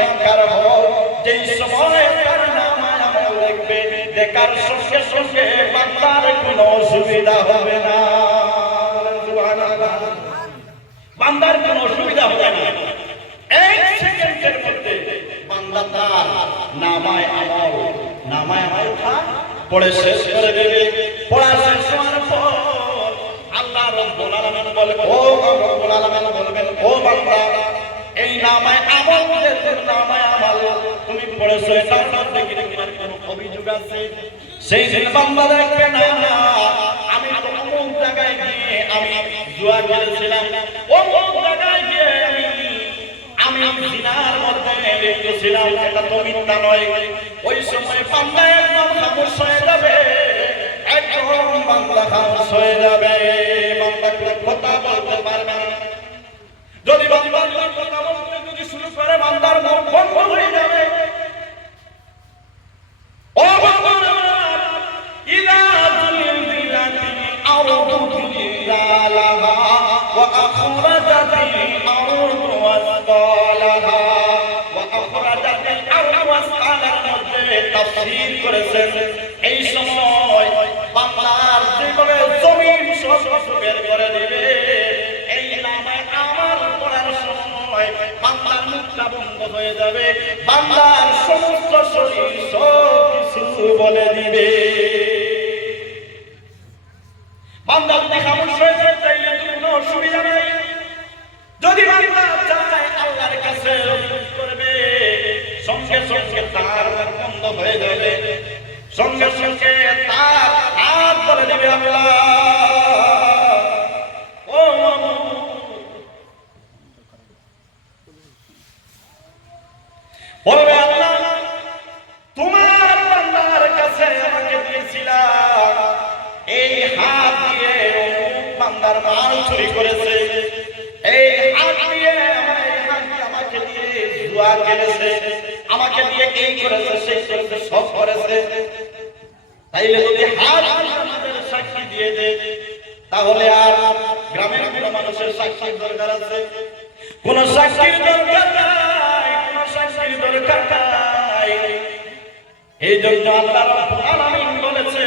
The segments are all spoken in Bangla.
নেককার হও, যেই সময় তার নামায় আমল দেখবে, দেখার সঙ্গে সঙ্গে বান্দার কোনো অসুবিধা হবে না। সুবহানাল্লাহ। বান্দার কোনো অসুবিধা হবে না। এক সেকেন্ডের মধ্যে বান্দা তার নামায় আমল পড়ে শেষ করে দেবে। পড়া শেষ হওয়ার পর আল্লাহ রাব্বুল আলামিন বলে, ও রাব্বুল আলামিন বলবেন, ও বান্দা, এই নামায় আমল তুমি পড়েছো, এটার মধ্যে কি তোমার কোনো অভিযোগ আছে? সেই দিন বান্দা দেখবে, না আমি তো অমুক জায়গায় গিয়ে আমি জুয়া খেলেছিলাম, অমুক জায়গায় গিয়ে আমি জিনার মধ্যে লিপ্ত ছিলাম, এটা তো মিথ্যা নয়। ওই সময় বান্দা একদম খামোশ হয়ে যাবে, একদম বান্দা খামোশ হয়ে যাবে, বান্দা কোনো কথা বলতে পারবে না। যদি বান্দা কথা বলতে যদি শুরু করে, বান্দার মুখ বন্ধ হয়ে যাবে। ও বান্দা, ইযা যুলজিলাতিল আরদু জিলজালাহা ওয়া আখরাজাতিল আরদু আসকালাহা ওয়া আখরাজাতিল আরদু আসকালার মধ্যে তাফসীর করেছেন, এই সময় বান্দার যেভাবে জমিন সব বের করে দিবে, এই নামায় আমল পড়ার সময় বান্দার মুখটা বন্ধ হয়ে যাবে, বান্দার সমস্ত শরীর সব কিছু বলে দিবে। বান্দা যদি খামোশ হয়ে যায়, তাইলে কোনো অসুবিধা নাই। যদি বান্দা চায় আল্লাহর কাছে রুজু করবে, সঙ্গে সঙ্গে তার মুখ বন্ধ হয়ে যাবে, সঙ্গে সঙ্গে তার হাত ধরে দেবে আল্লাহ, ও বলবে, আল্লাহ তোমার বান্দার কাছে আমাকে দিয়েছিলাম, এই হাত দিয়ে অমুক বান্দার মাল চুরি করেছে, এই হাত দিয়ে আমাকে দিয়ে জুয়া খেলেছে, আমাকে দিয়ে এই করেছে সেই করেছে সব করেছে। তাইলে যদি হাত আমাদের সাক্ষী দিয়ে দেয়, তাহলে আর গ্রামের কোন মানুষের সাক্ষীর দরকার আছে? কোন সাক্ষীর দরকার নাই, কোন সাক্ষীর দরকার নাই। এই জন্য আল্লাহ রাব্বুল আলামিন বলেছে,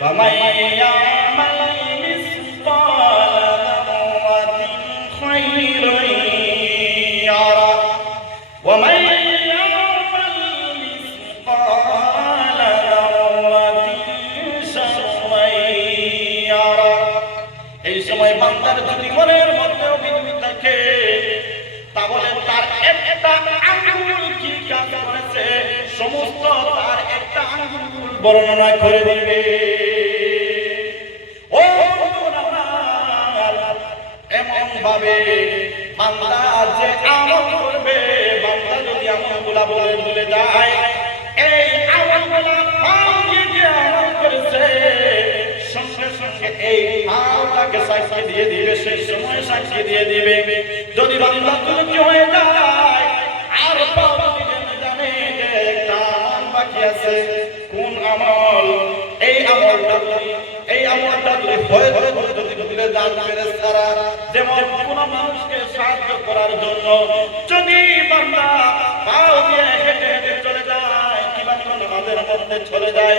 ফামাইয়ামাল মিসকালা যাররাতিন খায়রান ইয়ারা ওয়া মাইয়ামাল মিসকালা যাররাতিন শাররান ইয়ারা। এই সময় বান্দার যদি মনের মধ্যে অভিযোগ থাকে, তাহলে তার একটা আঙ্গুল কি কাজ করেছে সমস্ত তার একটা আঙ্গুল বর্ণনা করে দিবে। ও এমন ভাবে বান্দা যে আমল করবে, বান্দা যদি আমলগুলা বলে যায়, এই আমলগুলা ভাঙিয়ে যে আমল করেছে, সঙ্গে সঙ্গে এই আমলটাকে সাক্ষী দিয়ে দিবে, সেই সময় সাক্ষী দিয়ে দিবে। যদি বান্দা কি হয়ে যায় আর জানে যে একটা আমল বাকি আছে, কোন আমল? এই আমলটা যদি হয়ে যদি দান ফেরেশতারা যেমন কোন মানুষকে সাহায্য করার জন্য যদি বান্দা পাও দিয়ে হেঁটে হেঁটে চলে যায়, কিংবা আমাদের মধ্যে চলে যায়,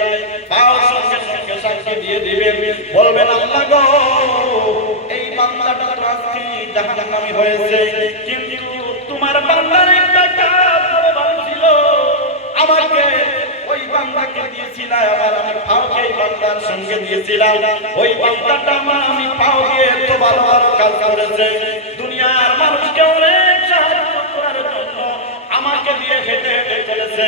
পাও সঙ্গে সঙ্গে সাক্ষী দিয়ে দিবেন, বলবেন, আল্লাহ গো, এই বান্দাটা তো আজকে জাহান্নামী হয়েছে, কিন্তু তোমার বান্দার একটা কাজ ভালো ছিল, আমাকে ওই বান্দাকে দিয়েছিলাম, আবার আমি পাওকে এই বান্দার সঙ্গে দিয়েছিলাম, ওই বান্দাটা আমি পাও দিয়ে এত ভালো ভালো কাজ করেছে, দুনিয়ার মানুষকে অনেক সাহায্য করার জন্য আমাকে দিয়ে হেঁটে হেঁটে চলেছে,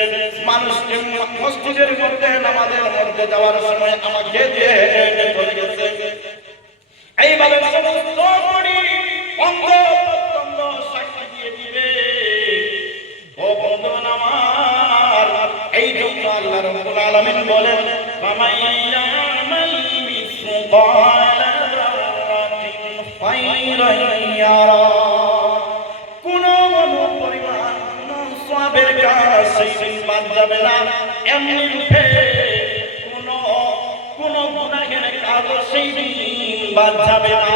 মানুষকে মসজিদের মধ্যে নামাজের মধ্যে যাওয়ার সময় আমাকে দিয়ে হেঁটে হেঁটে চলে গেছে। এইভাবে সমস্ত বড়ি অঙ্গ প্রত্যঙ্গ সাক্ষী দিয়ে দিবে। ও বন্ধুগণ আমার, এই জন্য আল্লাহ রাব্বুল আলামিন বলেন, ফামাইয়ামাল মিসকালা যাররাতিন খায়রান ইয়ারা। কোন পরিমাণ সওয়াবের কাজ সেই দিন বাদ যাবে না, এমনি রূপে কোন গুনাহের কাজ সেই দিন বাদ যাবে না।